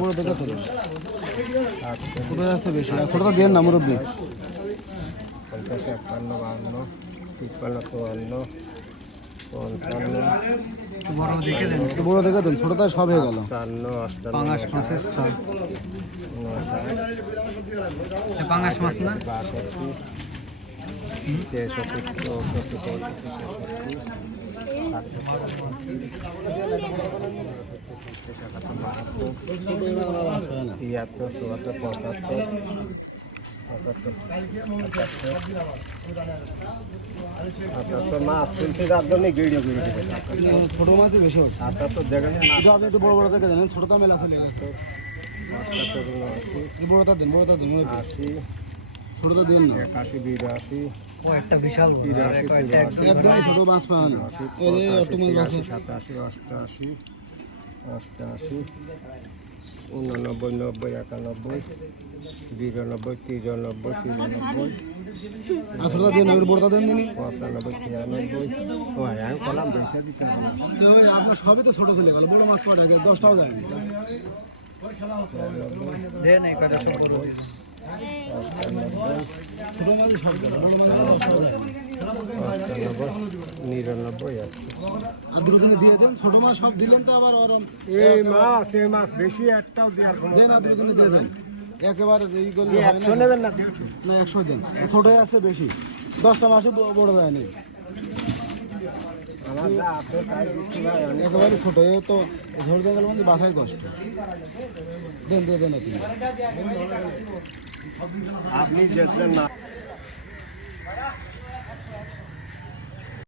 বড় দেখা তো ছোটো আছে বেশি, ছোটোটা দেন না মুরব্বী। 50, 51, 52, 53, 54, 55, বড় দেখে দেন, একটু বড় দেখে দেন, ছোটোটা সব হয়ে গেল। 57, পাঙাশ 58, মাছের ছয়, 59, পাঙাশ মাছ না? 62, 63, 64, ছোটো মাছই বেশি হচ্ছে। এটা আপনি একটু বড় বড় দেখে দেন, ছোটোটা মেলা চলে গেছে। বড়টা দেন, বড়টা দেন, ছোটোটা দেন না। 81, 82, ও একটা বিশাল বড়, আর একটা একদম একদমই ছোটো মাছ পাওয়া না। এই যে অটো মাছ আছে। 87, 88, 88, 89, 90, 91, 92, 93, 94, আর ছোটোটা দেন না, একটু বড়টা দেন দিনই। 95, 96, ও আমি কলাম বেশি দিতে হবে না। আপনার সবই তো ছোটো চলে গেল, বড় মাছ কটা গেল, 10টাও যায়নি। দেন এই কটা সব বড় দিন। ছোটো মাছই সব গেল, বড় মাছ 10টাও যায়নি। 99, আর দুটো দিনে দিয়ে দেন, ছোটো মাছ সব দিলেন তো আবার ওরম এই মাছ বেশি একটাও দেওয়ার কোনো দেন, আর দুটো দিনে দিয়ে দেন। একেবারে এই করলে হয় 100 না। নেবেন না? না 100 দেন, ছোটোই আছে বেশি, 10টা মাসে বড় যায়নি, আমার যা আছে তাই দিচ্ছি ভাই, অনেক একেবারে ছোটো। এ তো ঝোল জঙ্গল মধ্যে বাছাই কষ্ট। দেন দিয়ে দেন আপনি। আপনি দেখলেন না।